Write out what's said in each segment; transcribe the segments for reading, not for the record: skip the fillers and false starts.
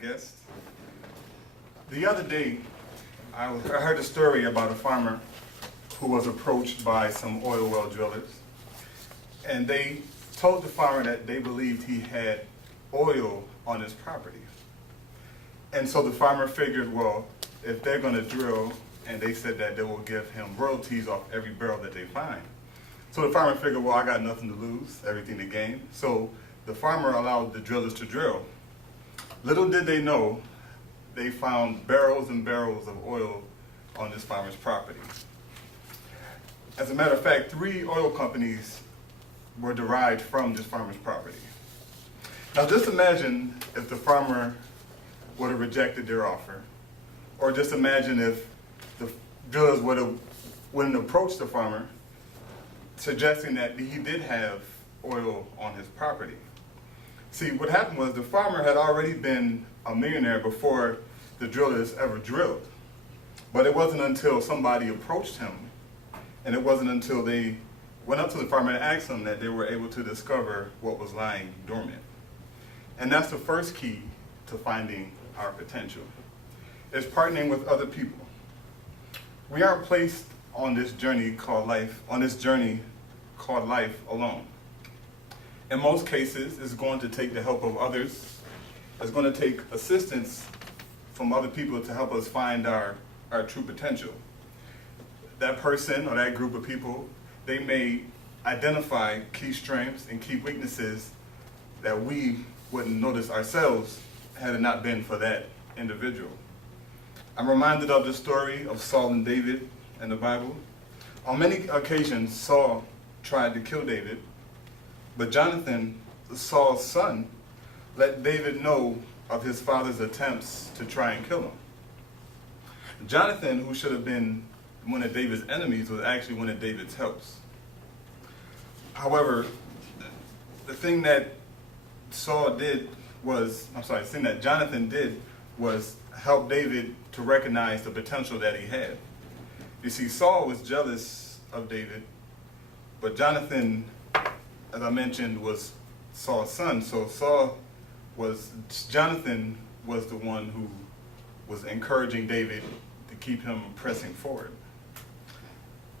guest. The other day, I heard a story about a farmer who was approached by some oil well drillers, and they told the farmer that they believed he had oil on his property. And so the farmer figured, well, if they're going to drill, and they said that they will give him royalties off every barrel that they find. So the farmer figured, well, I got nothing to lose, everything to gain. So the farmer allowed the drillers to drill. Little did they know, they found barrels and barrels of oil on this farmer's property. As a matter of fact, 3 oil companies were derived from this farmer's property. Now just imagine if the farmer would have rejected their offer, or just imagine if the drillers wouldn't approach the farmer, suggesting that he did have oil on his property. See, what happened was the farmer had already been a millionaire before the drillers ever drilled. But it wasn't until somebody approached him, and it wasn't until they went up to the farmer and asked him, that they were able to discover what was lying dormant. And that's the first key to finding our potential, is partnering with other people. We aren't placed on this journey called life, alone. In most cases, it's going to take the help of others. It's going to take assistance from other people to help us find our true potential. That person or that group of people, they may identify key strengths and key weaknesses that we wouldn't notice ourselves had it not been for that individual. I'm reminded of the story of Saul and David in the Bible. On many occasions, Saul tried to kill David, but Jonathan, Saul's son, let David know of his father's attempts to try and kill him. Jonathan, who should have been one of David's enemies, was actually one of David's helps. However, the thing that Jonathan did was help David to recognize the potential that he had. You see, Saul was jealous of David, but Jonathan, as I mentioned, was Saul's son. So Jonathan was the one who was encouraging David to keep him pressing forward.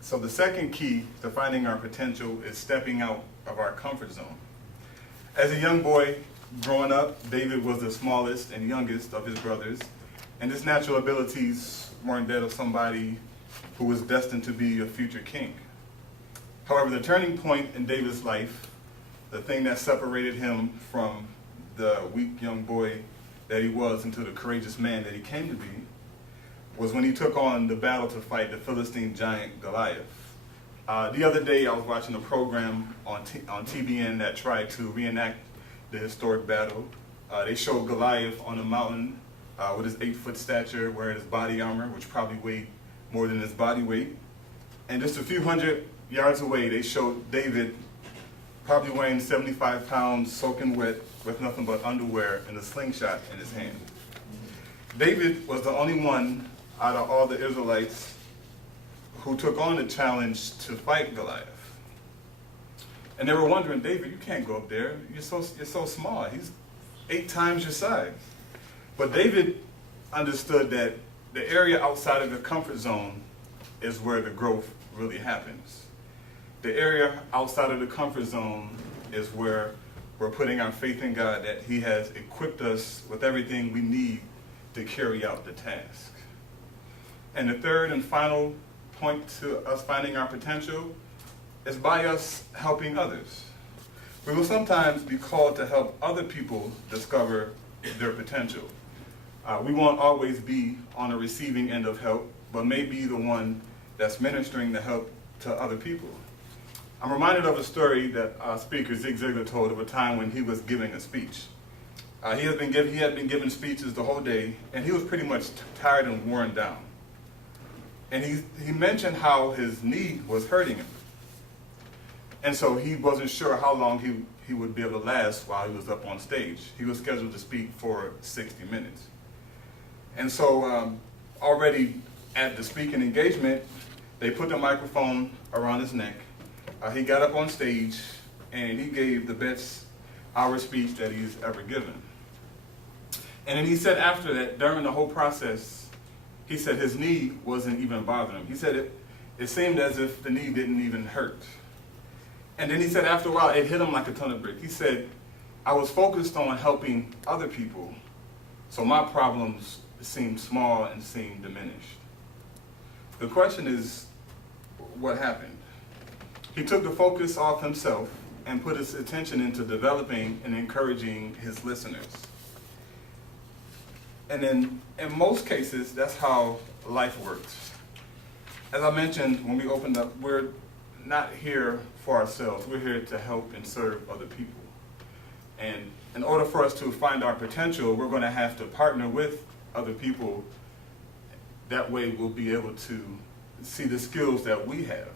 So the second key to finding our potential is stepping out of our comfort zone. As a young boy growing up, David was the smallest and youngest of his brothers, and his natural abilities weren't that of somebody who was destined to be a future king. However, the turning point in David's life, the thing that separated him from the weak young boy that he was into the courageous man that he came to be, was when he took on the battle to fight the Philistine giant Goliath. The other day I was watching a program on TBN that tried to reenact the historic battle. They showed Goliath on a mountain with his 8-foot stature, wearing his body armor, which probably weighed more than his body weight. And just a few hundred yards away, they showed David probably weighing 75 pounds, soaking wet, with nothing but underwear and a slingshot in his hand. David was the only one out of all the Israelites who took on the challenge to fight Goliath. And they were wondering, David, you can't go up there. You're so small. He's 8 times your size. But David understood that the area outside of the comfort zone is where the growth really happens. The area outside of the comfort zone is where we're putting our faith in God, that He has equipped us with everything we need to carry out the task. And the third and final point to us finding our potential is by us helping others. We will sometimes be called to help other people discover their potential. We won't always be on the receiving end of help, but may be the one that's ministering the help to other people. I'm reminded of a story that speaker Zig Ziglar told of a time when he was giving a speech. He had been giving speeches the whole day, and he was pretty much tired and worn down. And he mentioned how his knee was hurting him. And so he wasn't sure how long he would be able to last while he was up on stage. He was scheduled to speak for 60 minutes. And so already at the speaking engagement, they put the microphone around his neck. He got up on stage and he gave the best hour speech that he's ever given. And then he said after that, during the whole process, he said his knee wasn't even bothering him. He said it seemed as if the knee didn't even hurt. And then he said after a while, it hit him like a ton of bricks. He said, I was focused on helping other people, so my problems seemed small and seemed diminished. The question is, what happened? He took the focus off himself and put his attention into developing and encouraging his listeners. And then, in most cases, that's how life works. As I mentioned when we opened up, we're not here for ourselves. We're here to help and serve other people. And in order for us to find our potential, we're going to have to partner with other people. That way we'll be able to see the skills that we have.